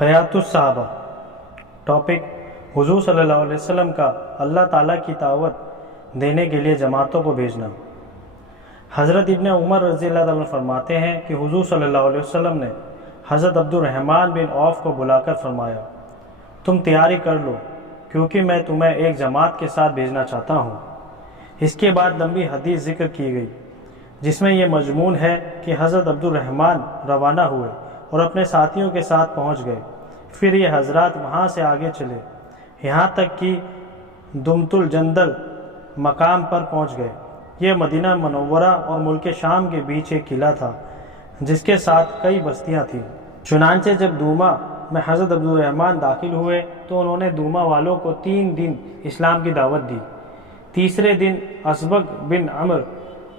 حیات الصحابہ ٹاپک حضور صلی اللہ علیہ وسلم کا اللہ تعالیٰ کی دعوت دینے کے لیے جماعتوں کو بھیجنا۔ حضرت ابن عمر رضی اللہ عنہ فرماتے ہیں کہ حضور صلی اللہ علیہ وسلم نے حضرت عبد الرحمن بن عوف کو بلا کر فرمایا، تم تیاری کر لو کیونکہ میں تمہیں ایک جماعت کے ساتھ بھیجنا چاہتا ہوں۔ اس کے بعد لمبی حدیث ذکر کی گئی جس میں یہ مضمون ہے کہ حضرت عبد الرحمن روانہ ہوئے اور اپنے ساتھیوں کے ساتھ پہنچ گئے۔ پھر یہ حضرات وہاں سے آگے چلے یہاں تک کہ دمت الجندل مقام پر پہنچ گئے۔ یہ مدینہ منورہ اور ملک شام کے بیچ ایک قلعہ تھا جس کے ساتھ کئی بستیاں تھیں۔ چنانچہ جب دوما میں حضرت عبد الرحمن داخل ہوئے تو انہوں نے دوما والوں کو 3 دن اسلام کی دعوت دی۔ تیسرے دن اسبغ بن عمر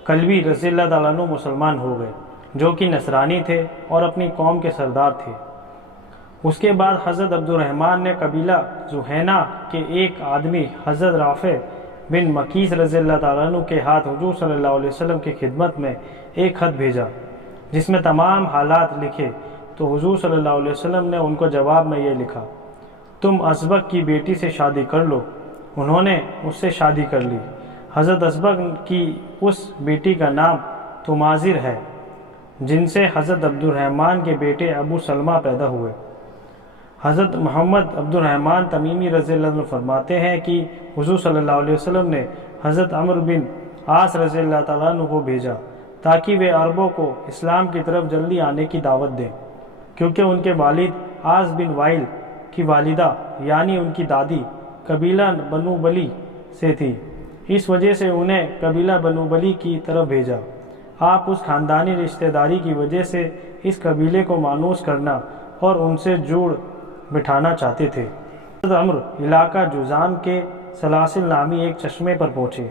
کلبی رضی اللہ تعالیٰ عنہ مسلمان ہو گئے جو کہ نصرانی تھے اور اپنی قوم کے سردار تھے۔ اس کے بعد حضرت عبد الرحمن نے قبیلہ زہینہ کے ایک آدمی حضرت رافع بن مکیس رضی اللہ تعالیٰ عنہ کے ہاتھ حضور صلی اللہ علیہ وسلم کی خدمت میں ایک خط بھیجا جس میں تمام حالات لکھے، تو حضور صلی اللہ علیہ وسلم نے ان کو جواب میں یہ لکھا، تم اسبغ کی بیٹی سے شادی کر لو۔ انہوں نے اس سے شادی کر لی۔ حضرت اسبغ کی اس بیٹی کا نام تماظر ہے جن سے حضرت عبد الرحمن کے بیٹے ابو سلمہ پیدا ہوئے۔ حضرت محمد عبد الرحمن تمیمی رضی اللہ عنہ فرماتے ہیں کہ حضور صلی اللہ علیہ وسلم نے حضرت عمرو بن عاص رضی اللہ تعالیٰ عنہ کو بھیجا تاکہ وہ عربوں کو اسلام کی طرف جلدی آنے کی دعوت دیں، کیونکہ ان کے والد عاص بن وائل کی والدہ یعنی ان کی دادی قبیلہ بنو بلی سے تھی، اس وجہ سے انہیں قبیلہ بنو بلی کی طرف بھیجا۔ آپ اس خاندانی رشتہ داری کی وجہ سے اس قبیلے کو مانوس کرنا اور ان سے جوڑ بٹھانا چاہتے تھے۔ حضرت عمرو علاقہ جوزام کے سلاسل نامی ایک چشمے پر پہنچے۔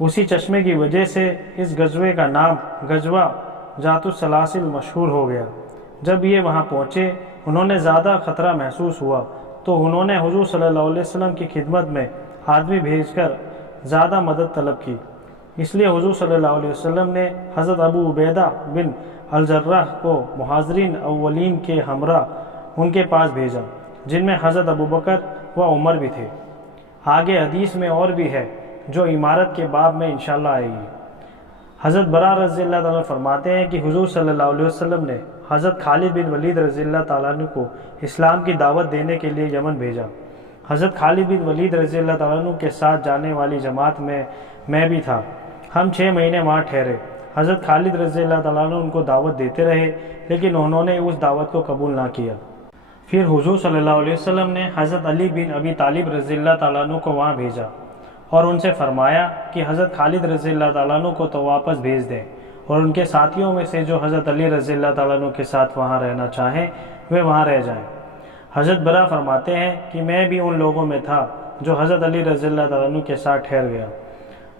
اسی چشمے کی وجہ سے اس غزوے کا نام غزوہ ذات السلاسل مشہور ہو گیا۔ جب یہ وہاں پہنچے انہوں نے زیادہ خطرہ محسوس ہوا تو انہوں نے حضور صلی اللہ علیہ وسلم کی خدمت میں آدمی بھیج کر زیادہ مدد طلب کی۔ اس لیے حضور صلی اللہ علیہ وسلم نے حضرت ابو عبیدہ بن الجراح کو مہاجرین اولین کے ہمراہ ان کے پاس بھیجا جن میں حضرت ابو بکر و عمر بھی تھے۔ آگے حدیث میں اور بھی ہے جو عمارت کے باب میں انشاءاللہ آئے گی۔ حضرت برا رضی اللہ عنہ فرماتے ہیں کہ حضور صلی اللہ علیہ وسلم نے حضرت خالد بن ولید رضی اللہ تعالیٰ عنہ کو اسلام کی دعوت دینے کے لیے یمن بھیجا۔ حضرت خالد بن ولید رضی اللہ تعالیٰ عنہ کے ساتھ جانے والی جماعت میں بھی تھا۔ ہم 6 مہینے وہاں ٹھہرے۔ حضرت خالد رضی اللہ تعالیٰ عنہ ان کو دعوت دیتے رہے لیکن انہوں نے اس دعوت کو قبول نہ کیا۔ پھر حضور صلی اللہ علیہ وسلم نے حضرت علی بن ابی طالب رضی اللہ تعالیٰ عنہ کو وہاں بھیجا اور ان سے فرمایا کہ حضرت خالد رضی اللہ تعالیٰ عنہ کو تو واپس بھیج دیں اور ان کے ساتھیوں میں سے جو حضرت علی رضی اللہ تعالیٰ عنہ کے ساتھ وہاں رہنا چاہیں وہ وہاں رہ جائیں۔ حضرت برا فرماتے ہیں کہ میں بھی ان لوگوں میں تھا جو حضرت علی رضی اللہ تعالیٰ عنہ کے ساتھ ٹھہر گیا۔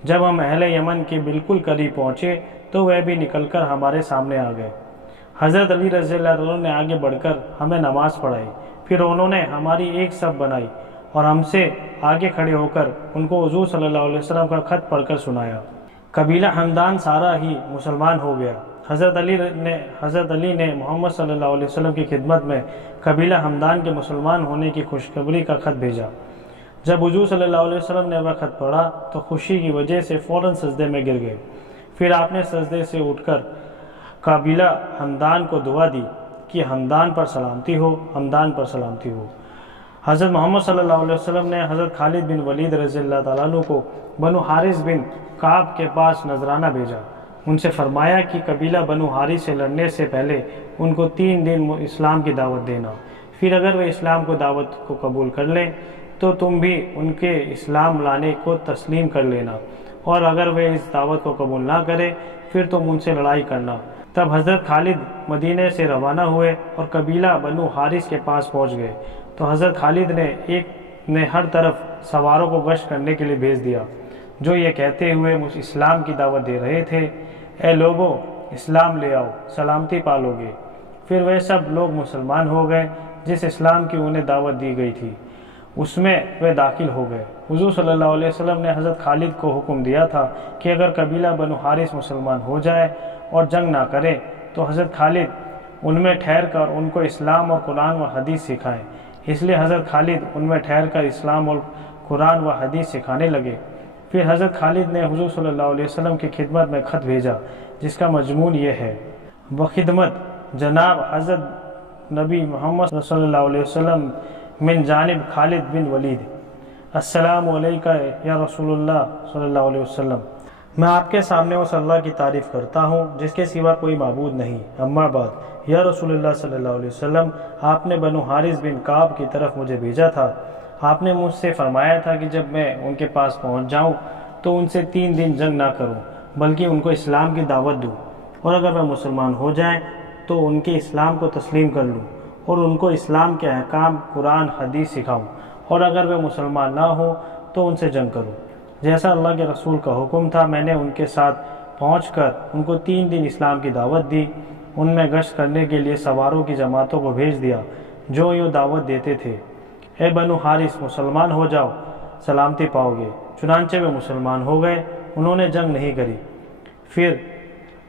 جب ہم اہل یمن کے بالکل قریب پہنچے تو وہ بھی نکل کر ہمارے سامنے آ گئے۔ حضرت علی رضی اللہ عنہ نے آگے بڑھ کر ہمیں نماز پڑھائی، پھر انہوں نے ہماری ایک صف بنائی اور ہم سے آگے کھڑے ہو کر ان کو حضور صلی اللہ علیہ وسلم کا خط پڑھ کر سنایا۔ قبیلہ ہمدان سارا ہی مسلمان ہو گیا۔ حضرت علی نے محمد صلی اللہ علیہ وسلم کی خدمت میں قبیلہ ہمدان کے مسلمان ہونے کی خوشخبری کا خط بھیجا۔ جب حضور صلی اللہ علیہ وسلم نے وہ خط پڑھا تو خوشی کی وجہ سے فوراً سجدے میں گر گئے۔ پھر آپ نے سجدے سے اٹھ کر قبیلہ ہمدان کو دعا دی کہ ہمدان پر سلامتی ہو، ہمدان پر سلامتی ہو۔ حضرت محمد صلی اللہ علیہ وسلم نے حضرت خالد بن ولید رضی اللہ تعالیٰ عنہ کو بنو حارث بن کعب کے پاس نذرانہ بھیجا۔ ان سے فرمایا کہ قبیلہ بنو حارث سے لڑنے سے پہلے ان کو 3 دن اسلام کی دعوت دینا، پھر اگر وہ اسلام کو دعوت کو قبول کر لیں تو تم بھی ان کے اسلام لانے کو تسلیم کر لینا، اور اگر وہ اس دعوت کو قبول نہ کرے پھر تم ان سے لڑائی کرنا۔ تب حضرت خالد مدینے سے روانہ ہوئے اور قبیلہ بنو حارث کے پاس پہنچ گئے تو حضرت خالد نے ہر طرف سواروں کو گشت کرنے کے لیے بھیج دیا جو یہ کہتے ہوئے اسلام کی دعوت دے رہے تھے، اے لوگوں اسلام لے آؤ، سلامتی پالو گے۔ پھر وہ سب لوگ مسلمان ہو گئے جس اسلام کی انہیں دعوت دی گئی تھی اس میں وہ داخل ہو گئے۔ حضور صلی اللہ علیہ وسلم نے حضرت خالد کو حکم دیا تھا کہ اگر قبیلہ بنو حارث مسلمان ہو جائے اور جنگ نہ کرے تو حضرت خالد ان میں ٹھہر کر ان کو اسلام اور قرآن و حدیث سکھائیں۔ اس لیے حضرت خالد ان میں ٹھہر کر اسلام اور قرآن و حدیث سکھانے لگے۔ پھر حضرت خالد نے حضور صلی اللہ علیہ وسلم کی خدمت میں خط بھیجا جس کا مضمون یہ ہے: بخدمت جناب حضرت نبی محمد صلی اللہ علیہ وسلم من جانب خالد بن ولید، السلام علیکہ یا رسول اللہ صلی اللہ علیہ وسلم۔ میں آپ کے سامنے اس اللہ کی تعریف کرتا ہوں جس کے سوا کوئی معبود نہیں، اما بعد یا رسول اللہ صلی اللہ علیہ وسلم، آپ نے بنو حارث بن کعب کی طرف مجھے بھیجا تھا۔ آپ نے مجھ سے فرمایا تھا کہ جب میں ان کے پاس پہنچ جاؤں تو ان سے 3 دن جنگ نہ کروں بلکہ ان کو اسلام کی دعوت دوں، اور اگر وہ مسلمان ہو جائیں تو ان کے اسلام کو تسلیم کر لوں اور ان کو اسلام کے احکام قرآن حدیث سکھاؤں، اور اگر وہ مسلمان نہ ہوں تو ان سے جنگ کروں۔ جیسا اللہ کے رسول کا حکم تھا میں نے ان کے ساتھ پہنچ کر ان کو 3 دن اسلام کی دعوت دی۔ ان میں گشت کرنے کے لیے سواروں کی جماعتوں کو بھیج دیا جو یوں دعوت دیتے تھے: اے بنو حارث، مسلمان ہو جاؤ، سلامتی پاؤ گے۔ چنانچہ وہ مسلمان ہو گئے، انہوں نے جنگ نہیں کری۔ پھر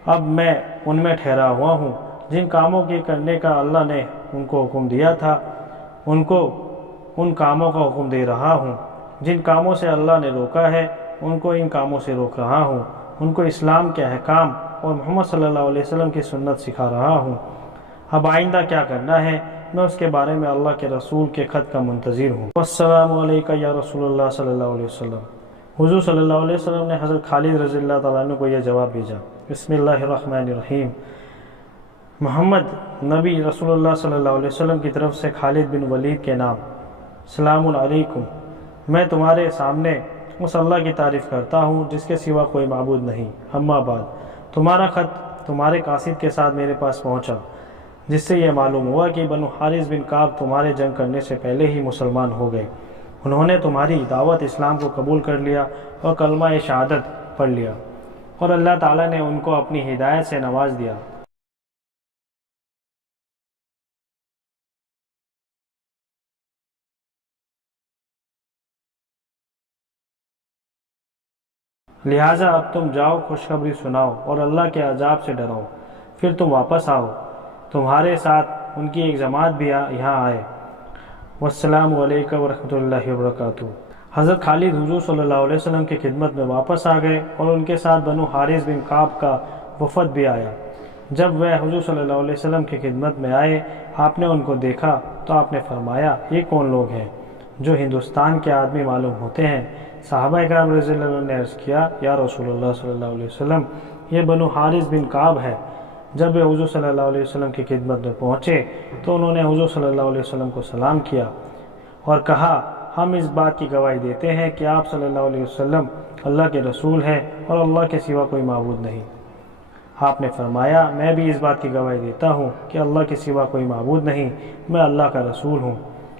اب میں ان میں ٹھہرا ہوا ہوں جن کاموں کے کرنے کا اللہ نے ان کو حکم دیا تھا، ان کو ان کاموں کا حکم دے رہا ہوں۔ جن کاموں سے اللہ نے روکا ہے ان کو ان کاموں سے روک رہا ہوں۔ ان کو اسلام کے احکام اور محمد صلی اللہ علیہ وسلم کی سنت سکھا رہا ہوں۔ اب آئندہ کیا کرنا ہے میں اس کے بارے میں اللہ کے رسول کے خط کا منتظر ہوں۔ السلام علیکہ یا رسول اللہ صلی اللہ علیہ وسلم۔ حضور صلی اللہ علیہ وسلم نے حضرت خالد رضی اللہ تعالیٰ عنہ کو یہ جواب بھیجا: بسم اللہ الرحمن الرحیم، محمد نبی رسول اللہ صلی اللہ علیہ وسلم کی طرف سے خالد بن ولید کے نام، السلام علیکم۔ میں تمہارے سامنے اس اللہ کی تعریف کرتا ہوں جس کے سوا کوئی معبود نہیں، اما بعد تمہارا خط تمہارے قاصد کے ساتھ میرے پاس پہنچا جس سے یہ معلوم ہوا کہ بنو حارث بن کعب تمہارے جنگ کرنے سے پہلے ہی مسلمان ہو گئے۔ انہوں نے تمہاری دعوت اسلام کو قبول کر لیا اور کلمہ شہادت پڑھ لیا، اور اللہ تعالیٰ نے ان کو اپنی ہدایت سے نواز دیا۔ لہٰذا اب تم جاؤ، خوشخبری سناؤ اور اللہ کے عذاب سے ڈراؤ، پھر تم واپس آؤ، تمہارے ساتھ ان کی ایک جماعت بھی یہاں آئے۔ والسلام علیکم ورحمۃ اللہ وبرکاتہ۔ حضرت خالد حضور صلی اللہ علیہ وسلم کی خدمت میں واپس آ گئے اور ان کے ساتھ بنو حارث بن کعب کا وفد بھی آیا۔ جب وہ حضور صلی اللہ علیہ وسلم کی خدمت میں آئے، آپ نے ان کو دیکھا تو آپ نے فرمایا: یہ کون لوگ ہیں جو ہندوستان کے آدمی معلوم ہوتے ہیں؟ صحابہ کرام رضی اللہ عنہ نے عرض کیا: یا رسول اللہ صلی اللہ علیہ وسلم، یہ بنو حارث بن کعب ہے۔ جب وہ حضور صلی اللہ علیہ وسلم کی خدمت میں پہنچے تو انہوں نے حضور صلی اللہ علیہ وسلم کو سلام کیا اور کہا: ہم اس بات کی گواہی دیتے ہیں کہ آپ صلی اللہ علیہ وسلم اللہ کے رسول ہیں اور اللہ کے سوا کوئی معبود نہیں۔ آپ نے فرمایا: میں بھی اس بات کی گواہی دیتا ہوں کہ اللہ کے سوا کوئی معبود نہیں، میں اللہ کا رسول ہوں۔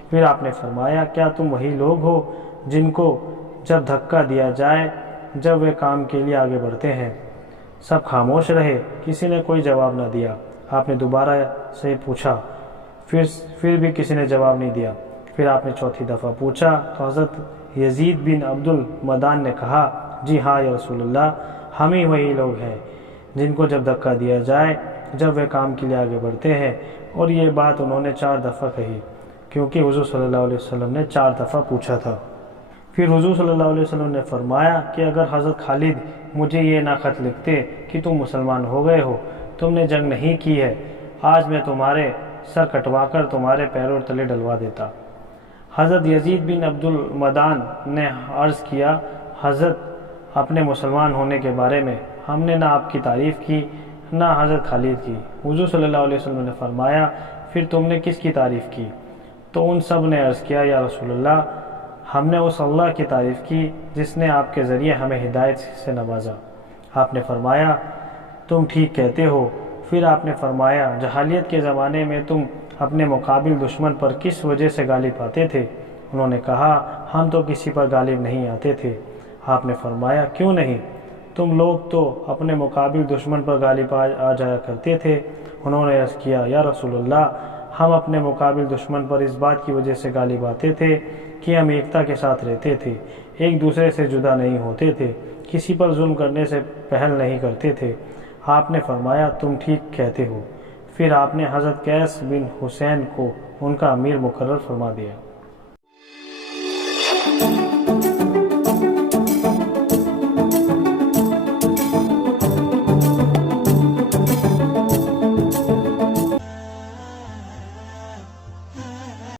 پھر آپ نے فرمایا: کیا تم وہی لوگ ہو جن کو جب دھکا دیا جائے جب وہ کام کے لیے آگے بڑھتے ہیں؟ سب خاموش رہے، کسی نے کوئی جواب نہ دیا۔ آپ نے دوبارہ سے پوچھا، پھر بھی کسی نے جواب نہیں دیا۔ پھر آپ نے چوتھی دفعہ پوچھا تو حضرت یزید بن عبد المدان نے کہا: جی ہاں یا رسول اللہ، ہم ہی وہی لوگ ہیں جن کو جب دھکا دیا جائے جب وہ کام کے لیے آگے بڑھتے ہیں۔ اور یہ بات انہوں نے 4 دفعہ کہی کیونکہ حضور صلی اللہ علیہ وسلم نے 4 دفعہ پوچھا تھا۔ پھر حضور صلی اللہ علیہ وسلم نے فرمایا کہ اگر حضرت خالد مجھے یہ نہ خط لکھتے کہ تم مسلمان ہو گئے ہو، تم نے جنگ نہیں کی ہے، آج میں تمہارے سر کٹوا کر تمہارے پیروں تلے ڈلوا دیتا۔ حضرت یزید بن عبد المدان نے عرض کیا: حضرت اپنے مسلمان ہونے کے بارے میں ہم نے نہ آپ کی تعریف کی نہ حضرت خالد کی۔ حضور صلی اللہ علیہ وسلم نے فرمایا: پھر تم نے کس کی تعریف کی؟ تو ان سب نے عرض کیا: یا رسول اللہ، ہم نے اس اللہ کی تعریف کی جس نے آپ کے ذریعے ہمیں ہدایت سے نوازا۔ آپ نے فرمایا: تم ٹھیک کہتے ہو۔ پھر آپ نے فرمایا: جاہلیت کے زمانے میں تم اپنے مقابل دشمن پر کس وجہ سے غالب آتے تھے؟ انہوں نے کہا: ہم تو کسی پر غالب نہیں آتے تھے۔ آپ نے فرمایا: کیوں نہیں؟ تم لوگ تو اپنے مقابل دشمن پر غالب آ جایا کرتے تھے۔ انہوں نے عرض کیا: یا رسول اللہ، ہم اپنے مقابل دشمن پر اس بات کی وجہ سے غالب آتے تھے کہ ہم ایکتا کے ساتھ رہتے تھے، ایک دوسرے سے جدا نہیں ہوتے تھے، کسی پر ظلم کرنے سے پہل نہیں کرتے تھے۔ آپ نے فرمایا: تم ٹھیک کہتے ہو۔ پھر آپ نے حضرت قیس بن حسین کو ان کا امیر مقرر فرما دیا۔